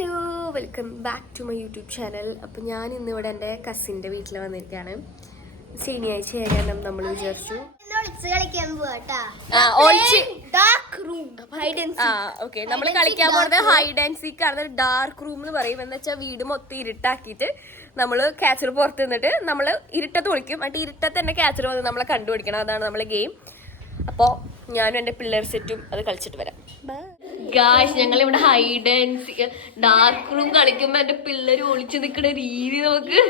Hello, welcome back to my YouTube channel. അപ്പോൾ ഞാൻ ഇന്നിവിടെ എൻ്റെ കസിൻ്റെ വീട്ടിൽ വന്നിരിക്കുകയാണ്. ശനിയാഴ്ച കാരണം നമ്മൾ വിചാരിച്ചു നമ്മൾ കളിക്കാൻ പോകുന്നത് ഹൈഡ് ആൻഡ് സീക്ക് ആണ്. ഡാർക്ക് റൂം എന്ന് പറയും. എന്ന് വെച്ചാൽ വീട് മൊത്തം ഇരുട്ടാക്കിയിട്ട് നമ്മൾ ക്യാച്ചർ പുറത്ത് നിന്നിട്ട് നമ്മൾ ഇരുട്ടത്ത് വിളിക്കും. എന്നിട്ട് ഇരുട്ടത്ത് തന്നെ ക്യാച്ചർ വന്ന് നമ്മളെ കണ്ടുപിടിക്കണം. അതാണ് നമ്മളെ ഗെയിം. അപ്പോൾ ഞാനും എൻ്റെ പിള്ളേർ സെറ്റും അത് കളിച്ചിട്ട് വരാം. ഗായ്സ്, ഞങ്ങൾ ഇവിടെ hide and seek dark room കളിക്കുമ്പോ എന്റെ പിള്ളേര് ഒളിച്ചു നിൽക്കുന്ന രീതി നോക്ക്.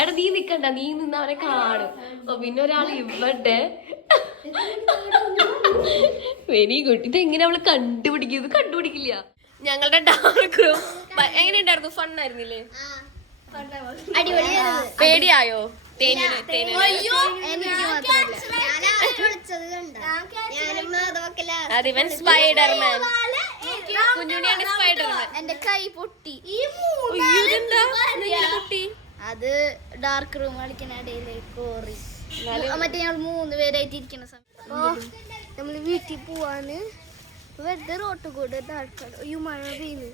എടാ നീ നിക്കണ്ട, നീ നിന്ന് അവരെ കാണും. പിന്നെ ഒരാൾ ഇവിടെ വെരി ഗുഡ്. ഇതെങ്ങനെ അവള് കണ്ടുപിടിക്കില്ല. ഞങ്ങളുടെ ഡാർക്ക് റൂം എങ്ങനെയുണ്ടായിരുന്നു? ഫണ്ണായിരുന്നില്ലേ? പേടിയായോ? അതിവൻ സ്പൈഡർമാൻ, കുഞ്ഞുണ്ണിയാണ് സ്പൈഡർമാൻ. എന്റെ കൈ പൊട്ടി. അത് ഡാർക്ക് റൂം കളിക്കുന്ന ഇടയിലേക്ക് കോറി. മറ്റേ ഞങ്ങൾ 3 പേരായിട്ട് ഇരിക്കുന്ന സമയം നമ്മള് വീട്ടിൽ പോവാന് വെറുതെ റോട്ട് കൂടെ മഴ പെയ്യുന്നു.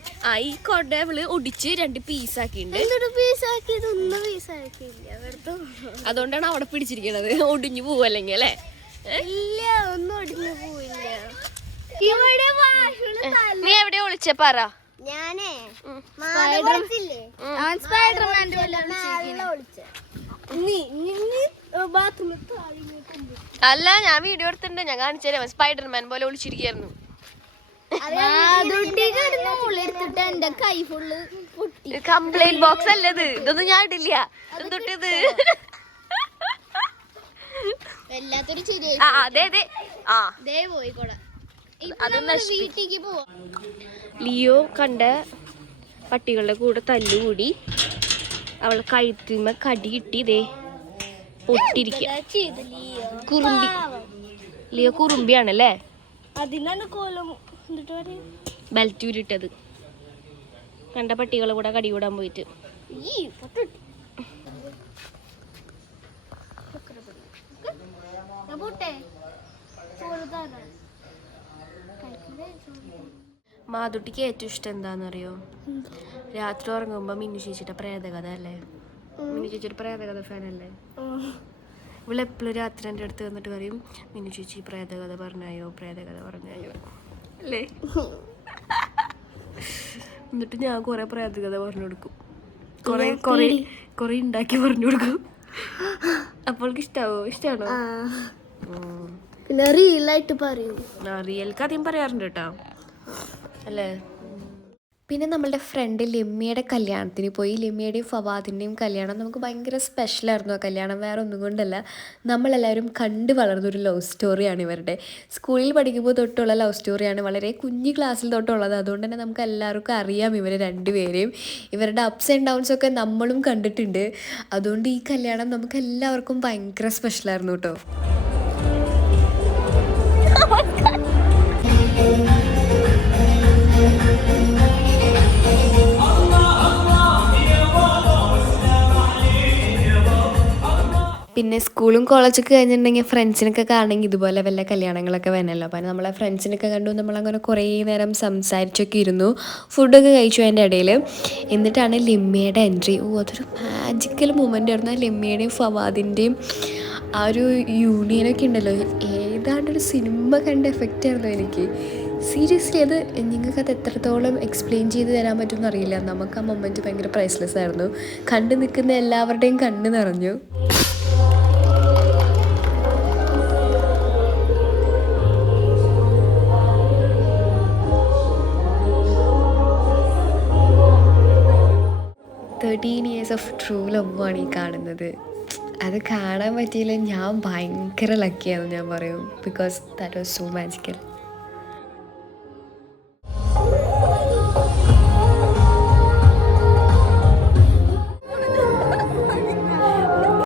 ഈ കൊടവള് ഒടിച്ച് 2 പീസാക്കിണ്ട്. പീസാക്കിയതൊന്നും പീസാക്കിയില്ല, വെറുതെ. അതുകൊണ്ടാണ് അവിടെ പിടിച്ചിരിക്കണത്. ഒടിഞ്ഞു പോവല്ലെങ്കിൽ അല്ലേ? ഇല്ല, ഒന്നും ഒടിഞ്ഞു പോയില്ല. നീ എവിടെ ഒളിച്ചേ പറ. ഞാനേ അല്ല, ഞാൻ വീഡിയോ എടുത്തിട്ടുണ്ട്, ഞാൻ കാണിച്ചു. സ്പൈഡർമാൻ പോലെ ഒളിച്ചിരിക്കുന്നു. എന്റെ കൈ ഫുള്ള് പൊട്ടി. കംപ്ലൈന്റ് ബോക്സ് അല്ലത്. ഇതൊന്നും ഞാൻ ഇടില്ല. എന്തൊട്ടിത്? വല്ലാത്തൊരു ചിരി. അതെ പോയിക്കോളെ. വീട്ടിലേക്ക് പോവാ. ലിയോ കണ്ട പട്ടികളുടെ കൂടെ തല്ലുകൂടി അവളെ കഴുത്തിന്മ കടി കിട്ടി. ഇതേ പൊട്ടിരിക്കുക. കുറുമ്പി. ലിയോ കുറുമ്പിയാണല്ലേ? അതിനാണ് കോലം ബെൽറ്റൂരിട്ടത്. കണ്ട പട്ടികളെ കൂടെ കടി കൂടാൻ പോയിട്ട്. മാതുട്ടിക്ക് ഏറ്റവും ഇഷ്ടം എന്താണെന്നറിയോ? രാത്രി ഉറങ്ങുമ്പോ മിന്നു ചേച്ചിയുടെ പ്രേതകഥ അല്ലേ? മിന്നു ചേച്ചിയുടെ പ്രേതകഥ ഫാനല്ലേ? ഇവളെപ്പോഴും രാത്രി എൻ്റെ അടുത്ത് വന്നിട്ട് പറയും, മിന്നു ചേച്ചി പ്രേതകഥ പറഞ്ഞായോ അല്ലേ? എന്നിട്ട് ഞാൻ കുറെ പ്രേതകഥ പറഞ്ഞു കൊടുക്കും. കുറെ ഉണ്ടാക്കി പറഞ്ഞു കൊടുക്കും. അപ്പോൾക്ക് ഇഷ്ടാണോ? പിന്നെ റിയലായിട്ട് പറയും. റിയൽക്ക് ആദ്യം പറയാറുണ്ട് കേട്ടോ, അല്ലേ? പിന്നെ നമ്മളുടെ ഫ്രണ്ട് ലിമ്മിയുടെ കല്യാണത്തിന് പോയി. ലിമ്മിയുടെയും ഫവാദിൻ്റെയും കല്യാണം നമുക്ക് ഭയങ്കര സ്പെഷ്യലായിരുന്നു. ആ കല്യാണം വേറെ ഒന്നും കൊണ്ടല്ല, നമ്മളെല്ലാവരും കണ്ടു വളർന്നൊരു ലവ് സ്റ്റോറിയാണ് ഇവരുടെ. സ്കൂളിൽ പഠിക്കുമ്പോൾ തൊട്ടുള്ള ലവ് സ്റ്റോറിയാണ്, വളരെ കുഞ്ഞു ക്ലാസ്സിൽ തൊട്ടുള്ളത്. അതുകൊണ്ട് തന്നെ നമുക്ക് എല്ലാവർക്കും അറിയാം ഇവരെ 2 പേരെയും. ഇവരുടെ അപ്സ് ആൻഡ് ഡൗൺസ് ഒക്കെ നമ്മളും കണ്ടിട്ടുണ്ട്. അതുകൊണ്ട് ഈ കല്യാണം നമുക്ക് എല്ലാവർക്കും ഭയങ്കര സ്പെഷ്യലായിരുന്നു കേട്ടോ. പിന്നെ സ്കൂളും കോളേജൊക്കെ കഴിഞ്ഞിട്ടുണ്ടെങ്കിൽ ഫ്രണ്ട്സിനൊക്കെ കാണണമെങ്കിൽ ഇതുപോലെ വല്ല കല്യാണങ്ങളൊക്കെ വേണമല്ലോ. അപ്പം നമ്മളെ ഫ്രണ്ട്സിനൊക്കെ കണ്ടു നമ്മളങ്ങനെ കുറേ നേരം സംസാരിച്ചൊക്കെ ഇരുന്നു. ഫുഡൊക്കെ കഴിച്ചു അതിൻ്റെ ഇടയിൽ. എന്നിട്ടാണ് ലിമ്മിയുടെ എൻട്രി. അതൊരു മാജിക്കൽ മൊമെൻ്റ് ആയിരുന്നു. ലിമ്മിയുടെയും ഫവാദിൻ്റെയും ആ ഒരു യൂണിയനൊക്കെ ഉണ്ടല്ലോ, ഏതാണ്ടൊരു സിനിമ കണ്ട എഫക്റ്റ് ആയിരുന്നു എനിക്ക്. സീരിയസ്ലി അത് നിങ്ങൾക്കത് എത്രത്തോളം എക്സ്പ്ലെയിൻ ചെയ്ത് തരാൻ പറ്റുമെന്ന് അറിയില്ല. നമുക്ക് ആ മൊമെൻറ്റ് ഭയങ്കര പ്രൈസ്ലെസ് ആയിരുന്നു. കണ്ടു നിൽക്കുന്ന എല്ലാവരുടെയും കണ്ണ് നിറഞ്ഞു. years ഓഫ് ട്രൂ ലവ് ആണ് ഈ കാണുന്നത്. അത് കാണാൻ പറ്റിയില്ല, ഞാൻ ഭയങ്കര ലക്കിയാണെന്ന് ഞാൻ പറയും. Because that was so magical.